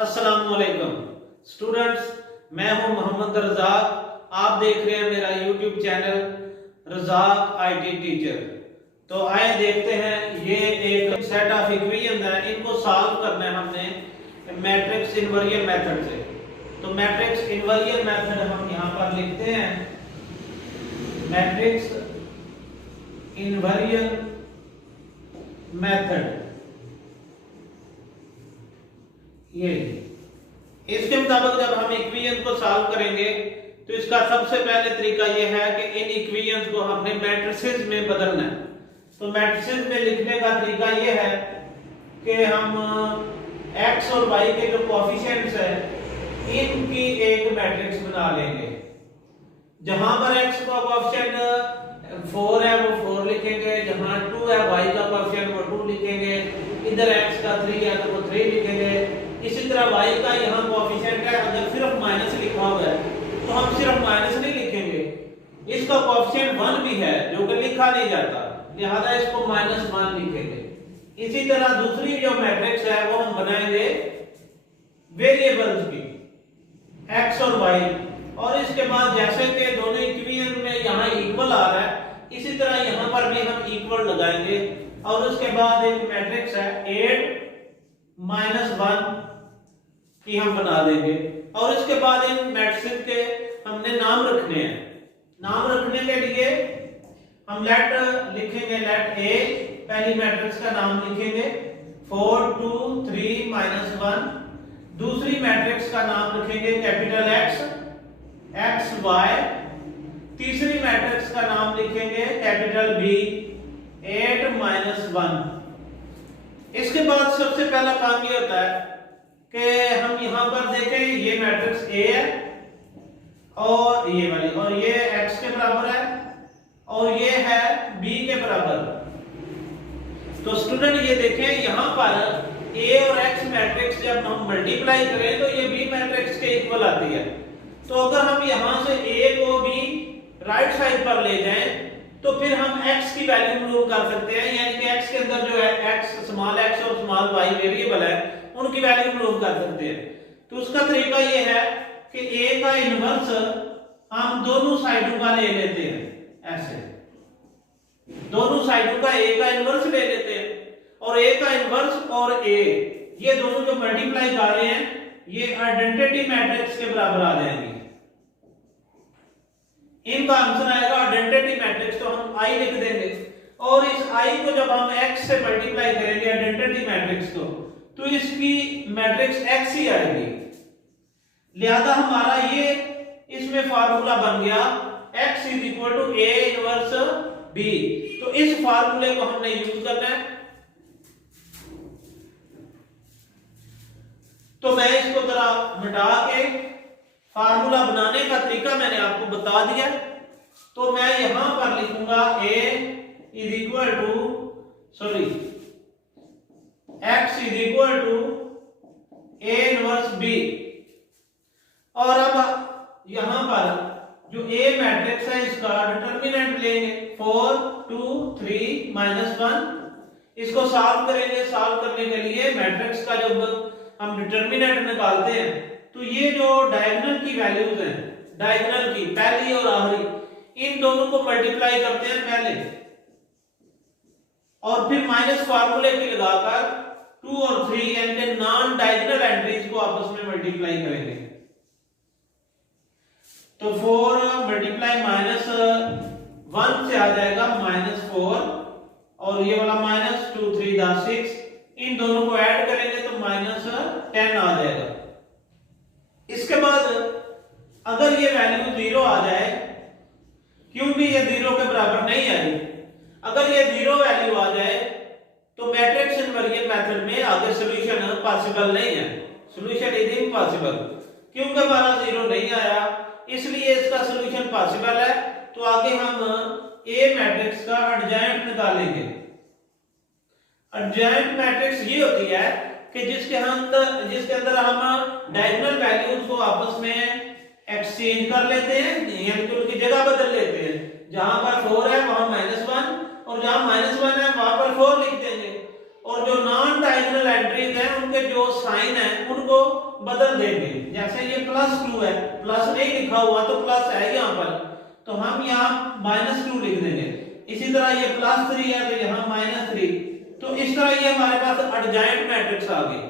अस्सलामुअलैकुम स्टूडेंट्स, मैं हूं मोहम्मद रज़ाक। आप देख रहे हैं मेरा YouTube channel Razak IT teacher. तो आए देखते हैं, ये एक सेट ऑफ इक्वेशन है, इनको सॉल्व करना है हमने मैट्रिक्स इनवर्जन मेथड से। तो मैट्रिक्स इनवर्जन मेथड हम यहां पर लिखते हैं, मैट्रिक्स इनवर्जन मेथड। ये इसके मुताबिक जब हम इक्वेशन को सॉल्व करेंगे तो इसका सबसे पहले तरीका यह है कि इन इक्वेशंस को हमने मैट्रिसेस में बदलना है। तो मैट्रिसेस में लिखने का तरीका यह है कि हम x और y के जो कोएफिशिएंट्स है इनकी एक मैट्रिक्स बना लेंगे। जहां पर x का कोएफिशिएंट 4 है वो 4 लिखेंगे, जहां 2 है y का कोएफिशिएंट वो 2 लिखेंगे, इधर x का 3 है तो वो 3 लिखेंगे। इसी तरह y का यहाँ कोएफिशिएंट है, अगर सिर्फ माइनस लिखा हुआ है तो हम सिर्फ माइनस नहीं लिखेंगे, इसका कोएफिशिएंट 1 भी है जो कि लिखा नहीं जाता, लिहाजा इसको -1 लिखेंगे। इसी तरह दूसरी जो मैट्रिक्स है वो हम बनाएंगे वेरिएबल्स की x और y, और इसके बाद जैसे कि दोनों इक्वेशन में यहाँ इक्वल आ रहा है इसी तरह यहाँ पर भी हम इक्वल लगाएंगे, और उसके बाद एक मैट्रिक्स है 8 -1 की हम बना देंगे। और इसके बाद इन मैट्रिक्स के हमने नाम रखने हैं। नाम रखने के लिए हम लेट लिखेंगे, लेट ए पहली मैट्रिक्स का नाम लिखेंगे 4 2 3 -1। दूसरी मैट्रिक्स का नाम लिखेंगे कैपिटल X X Y। तीसरी मैट्रिक्स का नाम लिखेंगे कैपिटल B 8 -1। इसके बाद सबसे पहला काम ये होता है कि हम यहां पर देखें, ये मैट्रिक्स A है और ये वाली, और ये x के बराबर है और ये है b के बराबर। तो स्टूडेंट ये देखें, यहां पर a और x मैट्रिक्स जब हम मल्टीप्लाई करें तो ये b मैट्रिक्स के इक्वल आती है। तो अगर हम यहां से a को b राइट साइड पर ले जाएं तो फिर हम x की वैल्यू मूव कर सकते हैं, यानी कि x के अंदर जो है x स्मॉल x और स्मॉल y वेरिएबल है उनकी वैल्यू मूव कर सकते हैं। तो उसका तरीका ये है कि a का इनवर्स हम दोनों साइडों का ले लेते हैं, ऐसे दोनों साइडों का a का इनवर्स ले लेते हैं, और a का इनवर्स और a ये दोनों जो मल्टीप्लाई कर रहे हैं ये आइडेंटिटी मैट्रिक्स के बराबर आ जाएंगे। इनका आंसर आएगा आइडेंटिटी मैट्रिक्स, तो हम i लिख देंगे, और इस i को जब हम x से मल्टीप्लाई करेंगे आइडेंटिटी मैट्रिक्स को तो इसकी मैट्रिक्स x ही आएगी। लिहाजा हमारा ये इसमें फार्मूला बन गया x a इनवर्स b। तो इस फार्मूले को हमने यूज करना है। तो मैं इसको जरा मिटा के फार्मूला बनाने का तरीका मैंने आपको बता दिया। तो मैं यहां पर लिखूंगा a is equal to x is equal to a inverse b, और अब यहां पर जो a मैट्रिक्स है इसका डिटरमिनेंट लेंगे 4 2 3 -1। इसको सॉल्व करेंगे। सॉल्व करने के लिए मैट्रिक्स का जब हम डिटरमिनेंट निकालते हैं तो ये जो डायगोनल की वैल्यूज हैं, डायगोनल की पहली और आखिरी, इन दोनों को मल्टीप्लाई करते हैं पहले, और फिर माइनस फार्मूले की लगाकर 2 और 3 यानी नॉन डायगोनल एंट्रीज को आपस में मल्टीप्लाई करेंगे। तो 4 मल्टीप्लाई -1 से आ जाएगा -4, और ये वाला -2 3 6, इन दोनों को ऐड करेंगे तो -10 आ जाएगा। इसके बाद अगर ये वैल्यू 0 आ जाए, क्योंकि ये 0 के बराबर नहीं आई, अगर ये 0 वैल्यू आ जाए तो मैट्रिक्स इनवर्जन मेथड में आगे सॉल्यूशन पॉसिबल नहीं है, सॉल्यूशन इज इम्पॉसिबल। क्योंकि हमारा 0 नहीं आया इसलिए इसका सॉल्यूशन पॉसिबल है। तो आगे हम ए मैट्रिक्स का एडजॉइंट निकालेंगे। एडजॉइंट मैट्रिक्स ये होती है कि जिसके अंदर हम डायगोनल वैल्यूज को आपस में एक्सचेंज कर लेते हैं, यानी कि उनकी जगह बदल लेते हैं। जहां पर 4 है वहां -1, और जहां -1 है वहां पर 4 लिख देंगे, और जो नॉन डायगोनल एंट्रीज हैं उनके जो साइन है उनको बदल देंगे। जैसे ये +2 है, प्लस नहीं लिखा हुआ तो प्लस है यहाँ पर, तो हम यहाँ -2 लिख देंगे। इसी तरह ये +3 है तो यहाँ -3। तो इस तरह ये हमारे पास एडजॉइंट मैट्रिक्स आ गई।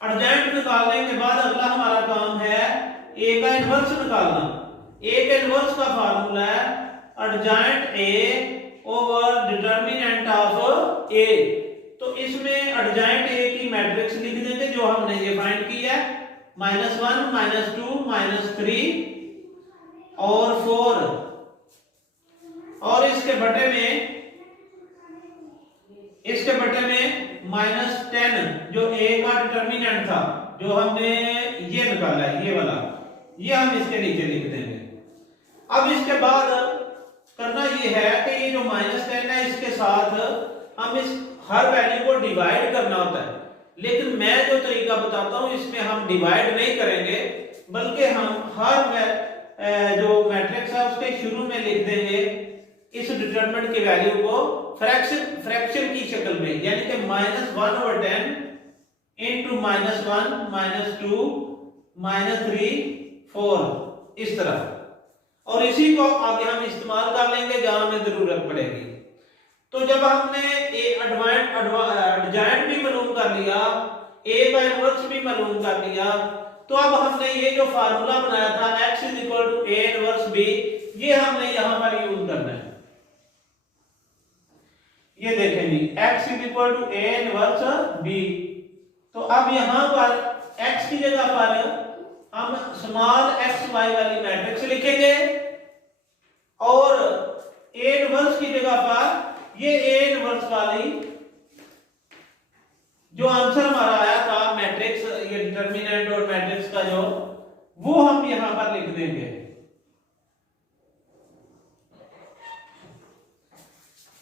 एडजॉइंट निकालने के बाद अगला हमारा काम है ए का इनवर्स निकालना। ए का इनवर्स का फार्मूला है adjoint A over determinant of A. तो इसमें एडजॉइंट ए की मैट्रिक्स लिख देंगे जो हमने ये फाइंड की है, -1 -2 -3 और 4, और इसके बटे में -10 जो ए का डिटर्मिनेंट था, जो हमने ये निकाला है, ये वाला, ये हम इसके नीचे लिख देंगे। अब इसके बाद करना ये है कि ये जो -10 है इसके साथ हम इस हर वैल्यू को डिवाइड करना होता है, लेकिन मैं जो तरीका बताता हूं इसमें हम डिवाइड नहीं करेंगे, बल्कि हम हर जो मैट्रिक्स है उसके शुरू में लिख देंगे इस डिटरमिनेंट की वैल्यू को फ्रैक्शन की शक्ल में, यानी कि -1/10 into -1 -2 -3 4 इस तरह। और इसी को आगे हम इस्तेमाल कर लेंगे जहां हमें जरूरत पड़ेगी। तो जब हमने एडजॉइंट भी मालूम कर लिया, ए का इनवर्स भी मालूम कर लिया, तो अब हमने ये जो फार्मूला बनाया था x = a इनवर्स b, ये हमने यहां पर यूज करना है। ये देखें जी, x = a इनवर्स b। तो अब यहां पर x की जगह पर हम स्मॉल x y वाली मैट्रिक्स लिखेंगे और a इनवर्स की जगह पर ये a इनवर्स वाली जो आंसर हमारा आया था मैट्रिक्स, ये डिटर्मिनेंट और मैट्रिक्स का जो, वो हम यहां पर लिख देंगे।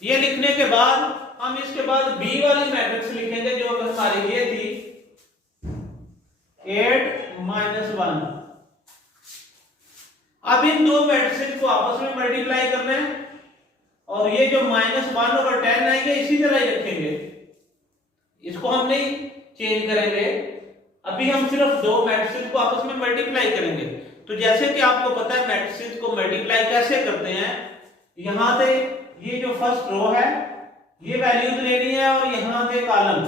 ये लिखने के बाद हम इसके बाद b वाली मैट्रिक्स लिखेंगे जो हमारी ये थी 8 -1। अब इन दो मैट्रिक्स को आपस में मल्टीप्लाई करना है और ये जो -1/10 है ये इसी तरह ही रखेंगे, इसको हम नहीं चेंज करेंगे। अभी हम सिर्फ दो मैट्रिक्स को आपस में मल्टीप्लाई करेंगे। तो जैसे कि आपको पता है मैट्रिक्स को मल्टीप्लाई कैसे करते हैं, यहां से ये जो फर्स्ट रो है ये वैल्यूज लेनी है और यहां से कॉलम,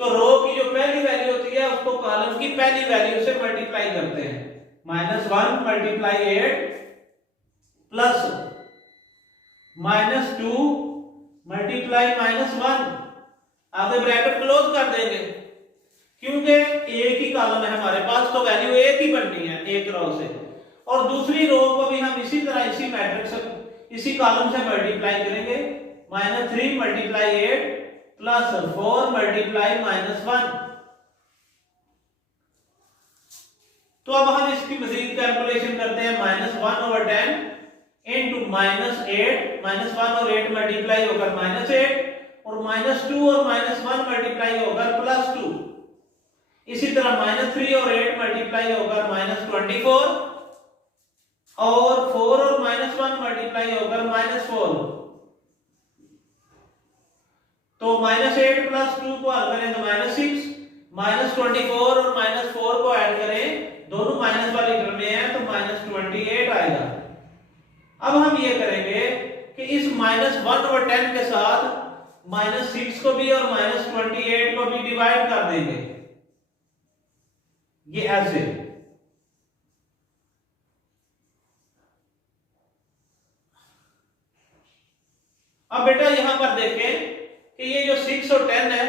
तो रो की जो पहली वैल्यू होती है उसको कॉलम की पहली वैल्यू से मल्टीप्लाई करते हैं। -1 × 8 प्लस -2 × -1, आगे ब्रैकेट क्लोज कर देंगे, क्योंकि एक ही कॉलम है हमारे पास तो वैल्यू एक ही बननी है एक रो से, और दूसरी रो को भी हम इसी तरह इसी मैट्रिक्स इसी कॉलम से मल्टीप्लाई करेंगे। -3 × 8 प्लस 4 × -1। तो अब हम इसकी मजीद कैलकुलेशन करते हैं। -1/10 into -8, -1 और 8 मल्टीप्लाई होकर -8, और -2 और -1 मल्टीप्लाई होकर +2। इसी तरह -3 और 8 मल्टीप्लाई होकर -24, और 4 और -1 मल्टीप्लाई होकर -4। तो -8 + 2 को हल करें तो -6, -24 और -4 को ऐड करें, दोनों माइनस वाली टर्म में है तो -28 आएगा। अब हम ये करेंगे कि इस -1/10 के साथ -6 को भी और -28 को भी डिवाइड कर देंगे, ये ऐसे। अब बेटा यहां पर देखें कि ये जो 6 और 10 है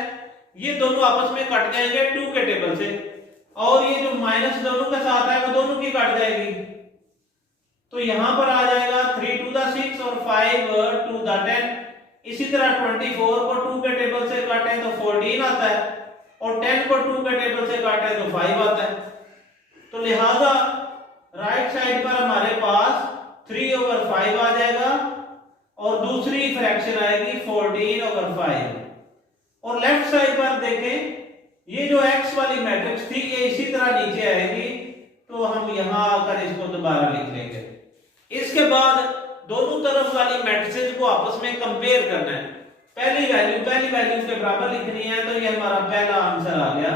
ये दोनों आपस में कट जाएंगे 2 के टेबल से, और ये जो माइनस दोनों के साथ है वो दोनों की कट जाएगी, तो यहां पर आ जाएगा 3 to the 6 और 5 to the 10। इसी तरह 24 को 2 के टेबल से काटें तो 14 आता है, और 10 को 2 के टेबल से काटें तो 5 आता है। तो लिहाजा राइट साइड पर हमारे पास 3/5 आ जाएगा, और दूसरी फ्रैक्शन आएगी 14/5। और लेफ्ट साइड पर देखें ये जो x वाली मैट्रिक्स थी ये इसी तरह नीचे आएगी, तो हम यहां आकर इसको दोबारा लिख लेंगे। इसके बाद दोनों तरफ वाली मैट्रिसेस को आपस में कंपेयर करना है। पहली वैल्यू के बराबर लिखनी है, तो ये हमारा पहला आंसर आ गया।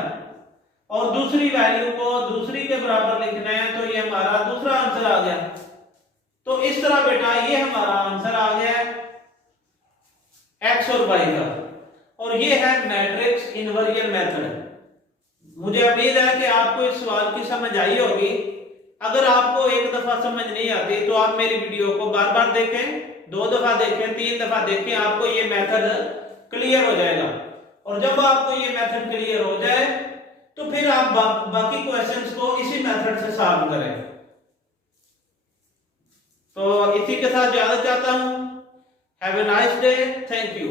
और दूसरी वैल्यू को दूसरी के बराबर लिखना है, तो ये हमारा दूसरा आंसर आ गया। तो इस तरह बेटा ये हमारा आंसर आ गया एक्स और वाई का। और ये है मैट्रिक्स इन्वर्जन मेथड। मुझे उम्मीद है कि आपको इस सवाल की समझ आई होगी। अगर आपको एक दफा समझ नहीं आती तो आप मेरी वीडियो को बार बार देखें, 2 दफा देखें, 3 दफा देखें, आपको ये मेथड क्लियर हो जाएगा। और जब आपको ये मेथड क्लियर हो जाए तो फिर आप बाकी क्वेश्चंस को इसी मेथड से सॉल्व करें। तो इसी के साथ इजाजत चाहता हूं। Have a nice day, thank you.